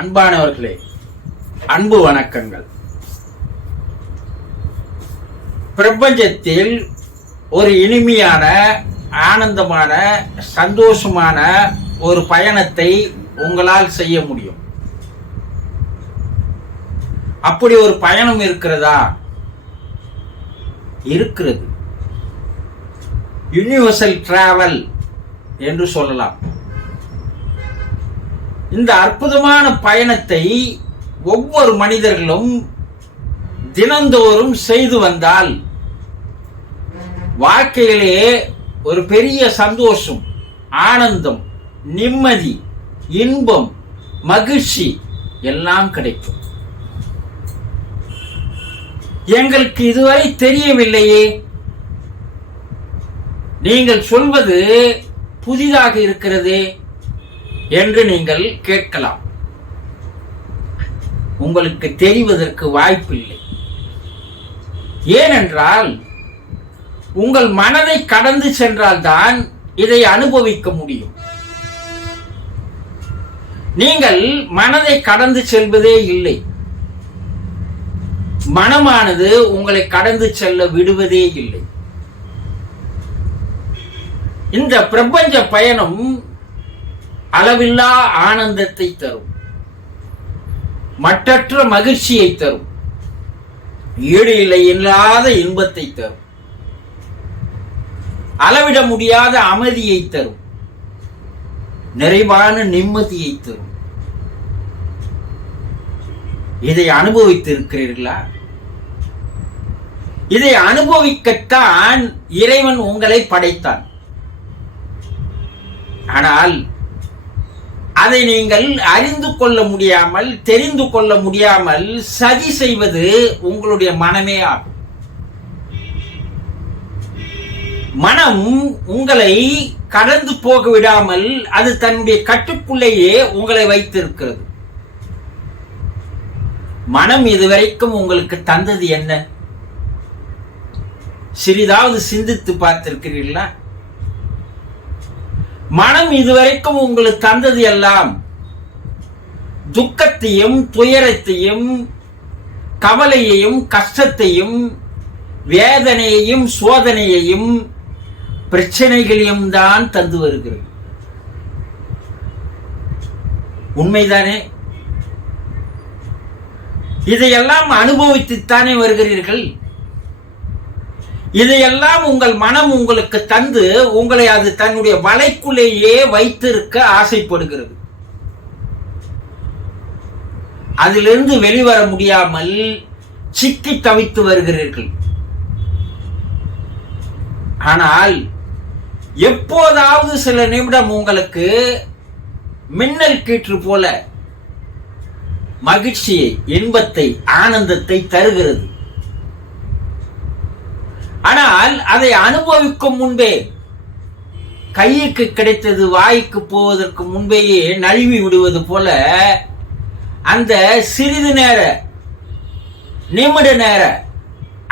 அன்பானவர்களே அன்பு வணக்கங்கள். பிரபஞ்சத்தில் ஒரு இனிமையான ஆனந்தமான சந்தோஷமான ஒரு பயணத்தை உங்களால் செய்ய முடியும். அப்படி ஒரு பயணம் இருக்கிறதா? இருக்கிறது. யுனிவர்சல் டிராவல் என்று சொல்லலாம். இந்த அற்புதமான பயணத்தை ஒவ்வொரு மனிதர்களும் தினந்தோறும் செய்து வந்தால் வாழ்க்கையிலே ஒரு பெரிய சந்தோஷம் ஆனந்தம் நிம்மதி இன்பம் மகிழ்ச்சி எல்லாம் கிடைக்கும். எங்களுக்கு இதுவரை தெரியவில்லையே. நீங்கள் சொல்வது புதிதாக இருக்கிறதே. என்று நீங்கள் கேட்கலாம். உங்களுக்கு தெரிவதற்கு வாய்ப்பில்லை. ஏனென்றால் உங்கள் மனதை கடந்து சென்றால்தான் இதை அனுபவிக்க முடியும். நீங்கள் மனதை கடந்து செல்வதே இல்லை. மனமானது உங்களை கடந்து செல்ல விடுவதே இல்லை. இந்த பிரபஞ்ச பயணம் அளவில்லா ஆனந்தத்தை தரும். மற்றற்ற மகிழ்ச்சியை தரும். ஈடு இல்லை இல்லாத இன்பத்தை தரும். அளவிட முடியாத அமைதியை தரும். நிறைவான நிம்மதியை தரும். இதை அனுபவித்திருக்கிறீர்களா? இதை அனுபவிக்கத்தான் இறைவன் உங்களை படைத்தான். ஆனால் அதை நீங்கள் அறிந்து கொள்ள முடியாமல் தெரிந்து கொள்ள முடியாமல் சதி செய்வது உங்களுடைய மனமே ஆகும். மனம் உங்களை கடந்து போக விடாமல் அது தன்னுடைய கட்டுக்குள்ளேயே உங்களை வைத்திருக்கிறது. மனம் இதுவரைக்கும் உங்களுக்கு தந்தது என்ன? சிறிதாவது சிந்தித்து பார்த்திருக்கிறீர்களா? மனம் இதுவரைக்கும் உங்களுக்கு தந்தது எல்லாம் துக்கத்தையும் துயரத்தையும் கவலையையும் கஷ்டத்தையும் வேதனையையும் சோதனையையும் பிரச்சனைகளையும் தான் தந்து வருகிறது உண்மைதானே? இதையெல்லாம் அனுபவித்துத்தானே வருகிறீர்கள்? இதையெல்லாம் உங்கள் மனம் உங்களுக்கு தந்து உங்களை அது தன்னுடைய வலைக்குள்ளேயே வைத்திருக்க ஆசைப்படுகிறது. அதிலிருந்து வெளிவர முடியாமல் சிக்கி தவித்து வருகிறீர்கள். ஆனால் எப்போதாவது சில நிமிடம் உங்களுக்கு மின்னல் கீற்று போல மகிழ்ச்சியை இன்பத்தை ஆனந்தத்தை தருகிறது. ஆனால் அதை அனுபவிக்கும் முன்பே கைக்கு கிடைத்தது வாய்க்கு போவதற்கு முன்பேயே நழுவி விடுவது போல அந்த சிறிது நேர நிமிட நேர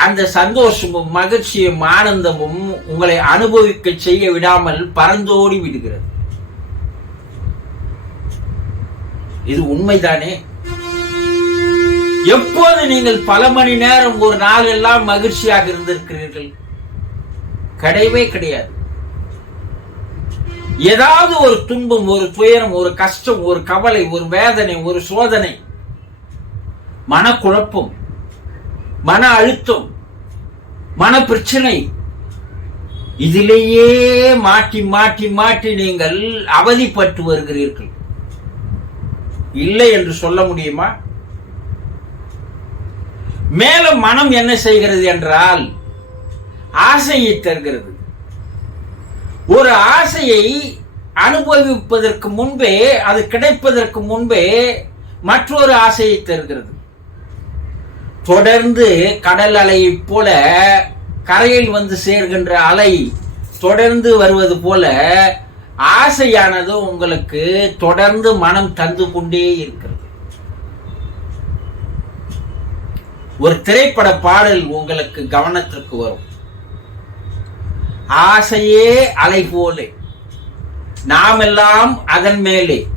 அந்த சந்தோஷமும் மகிழ்ச்சியும் ஆனந்தமும் உங்களை அனுபவிக்க செய்ய விடாமல் பறந்தோடி விடுகிறது. இது உண்மைதானே? எப்போது நீங்கள் பல மணி நேரம் ஒரு நாள் எல்லாம் மகிழ்ச்சியாக இருந்திருக்கிறீர்கள்? கிடையவே கிடையாது. ஏதாவது ஒரு துன்பம் ஒரு துயரம் ஒரு கஷ்டம் ஒரு கவலை ஒரு வேதனை ஒரு சோதனை மனக்குழப்பம் மன அழுத்தம் மன பிரச்சனை இதிலேயே மாட்டி மாட்டி மாட்டி நீங்கள் அவதிப்பட்டு வருகிறீர்கள். இல்லை என்று சொல்ல முடியுமா? மேலும் மனம் என்ன செய்கிறது என்றால் ஆசையை தருகிறது. ஒரு ஆசையை அனுபவிப்பதற்கு முன்பே அது கிடைப்பதற்கு முன்பே மற்றொரு ஆசையை தருகிறது. தொடர்ந்து கடல் அலையைப் போல கரையில் வந்து சேர்கின்ற அலை தொடர்ந்து வருவது போல ஆசையானது உங்களுக்கு தொடர்ந்து மனம் தந்து கொண்டே இருக்கிறது. ஒரு திரைப்பட பாடல் உங்களுக்கு கவனத்திற்கு வரும். ஆசையே அலை போலே. நாமெல்லாம் அதன் மேலே.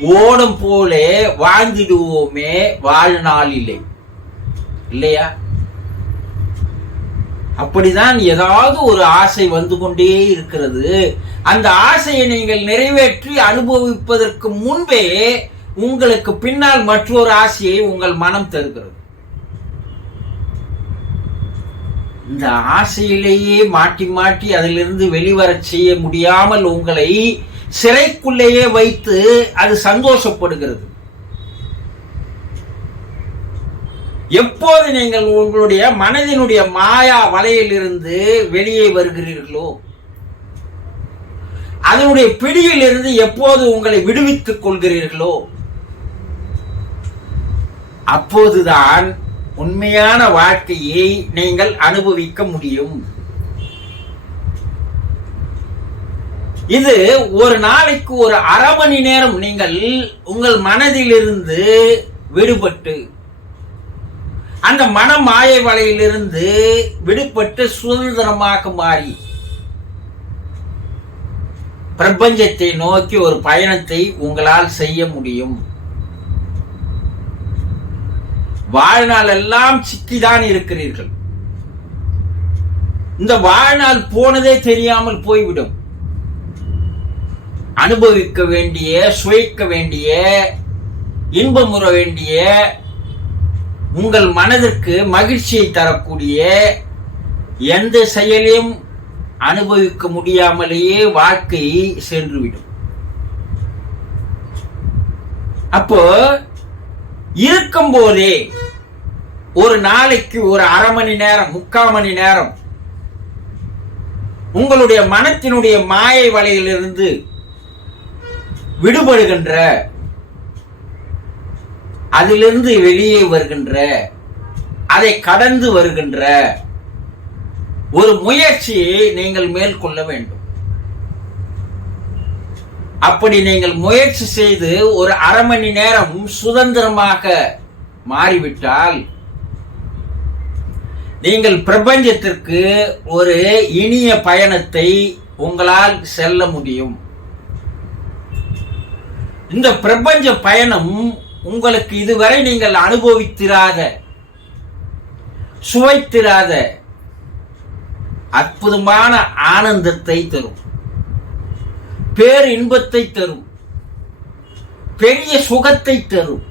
ஓடும் போலே வாழ்ந்திடுவோமே வாழ்நாளிலே. இல்லையா? அப்படிதான் ஏதாவது ஒரு ஆசை வந்து கொண்டே இருக்கிறது. அந்த ஆசையை நீங்கள் நிறைவேற்றி அனுபவிப்பதற்கு முன்பே உங்களுக்கு பின்னால் மற்றொரு ஆசையை உங்கள் மனம் தருகிறது. இந்த ஆசையிலேயே மாட்டி மாட்டி அதிலிருந்து வெளிவரச் செய்ய முடியாமல் உங்களை சிறைக்குள்ளேயே வைத்து அது சந்தோஷப்படுகிறது. எப்போது நீங்கள் உங்களுடைய மனதினுடைய மாயா வலையிலிருந்து வெளியே வருகிறீர்களோ அதனுடைய பிடியிலிருந்து எப்போது உங்களை விடுவித்துக் கொள்கிறீர்களோ அப்போதுதான் உண்மையான வாழ்க்கையை நீங்கள் அனுபவிக்க முடியும். இது ஒரு நாளைக்கு ஒரு அரை மணி நேரம் நீங்கள் உங்கள் மனதிலிருந்து விடுபட்டு அந்த மன மாய வலையிலிருந்து விடுபட்டு சுதந்திரமாக மாறி பிரபஞ்சத்தை நோக்கி ஒரு பயணத்தை உங்களால் செய்ய முடியும். வாழ்நாள் எல்லாம் சிக்கிதான் இருக்கிறீர்கள். இந்த வாழ்நாள் போனதே தெரியாமல் போய்விடும். அனுபவிக்க வேண்டிய சுவைக்க வேண்டிய இன்பமுற வேண்டிய உங்கள் மனதிற்கு மகிழ்ச்சியை தரக்கூடிய எந்த செயலையும் அனுபவிக்க முடியாமலேயே வாழ்க்கை சென்றுவிடும். அப்போ இருக்கும் போதே ஒரு நாளைக்கு ஒரு அரை மணி நேரம் முக்கால் மணி நேரம் உங்களுடைய மனத்தினுடைய மாயை வலையிலிருந்து விடுபடுகின்ற அதிலிருந்து வெளியே வருகின்ற அதை கடந்து வருகின்ற ஒரு முயற்சியை நீங்கள் மேற்கொள்ள வேண்டும். அப்படி நீங்கள் முயற்சி செய்து ஒரு அரை மணி நேரம் சுதந்திரமாக மாறிவிட்டால் நீங்கள் பிரபஞ்சத்திற்கு ஒரு இனிய பயணத்தை உங்களால் செல்ல முடியும். இந்த பிரபஞ்ச பயணம் உங்களுக்கு இதுவரை நீங்கள் அனுபவித்திராத சுவைத்திராத அற்புதமான ஆனந்தத்தை தரும். பேர் இன்பத்தை தரும். பெரிய சுகத்தை தரும்.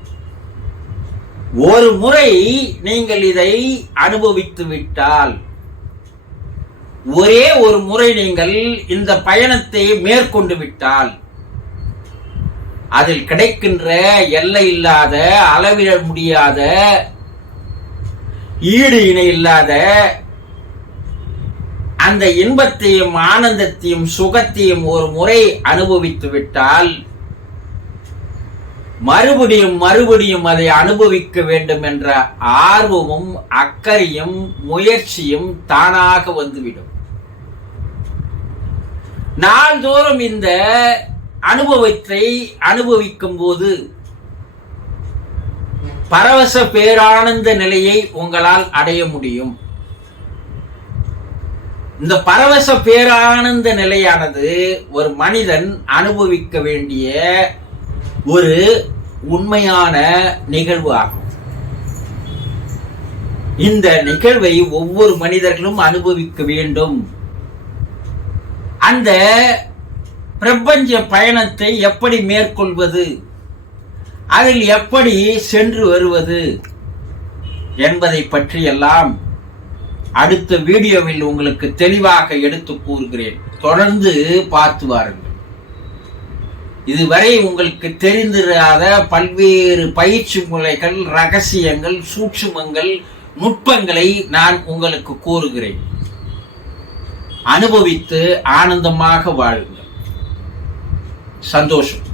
ஒரு முறை நீங்கள் இதை அனுபவித்து விட்டால் ஒரே ஒரு முறை நீங்கள் இந்த பயணத்தை மேற்கொண்டு விட்டால் அதில் கிடைக்கின்ற எல்லை இல்லாத அளவிட முடியாத ஈடு இணை இல்லாத அந்த இன்பத்தையும் ஆனந்தத்தையும் சுகத்தையும் ஒரு முறை அனுபவித்து விட்டால் மறுபடியும் மறுபடியும் அதை அனுபவிக்க வேண்டும் என்ற ஆர்வமும் அக்கறையும் முயற்சியும் தானாக வந்துவிடும். நாள்தோறும் இந்த அனுபவத்தை அனுபவிக்கும் போது பரவச பேரானந்த நிலையை உங்களால் அடைய முடியும். இந்த பரவச பேரானந்த நிலையானது ஒரு மனிதன் அனுபவிக்க வேண்டிய ஒரு உண்மையான நிகழ்வு ஆகும். இந்த நிகழ்வை ஒவ்வொரு மனிதர்களும் அனுபவிக்க வேண்டும். அந்த பிரபஞ்ச பயணத்தை எப்படி மேற்கொள்வது? அதில் எப்படி சென்று வருவது? என்பதை பற்றியெல்லாம் அடுத்த வீடியோவில் உங்களுக்கு தெளிவாக எடுத்து கூறுகிறேன். தொடர்ந்து பார்த்து வாருங்கள். இதுவரை உங்களுக்கு தெரிந்திராத பல்வேறு பயிற்சி முறைகள் ரகசியங்கள் சூட்சுமங்கள் நுட்பங்களை நான் உங்களுக்கு கூறுகிறேன். அனுபவித்து ஆனந்தமாக வாழுங்கள். சந்தோஷம்.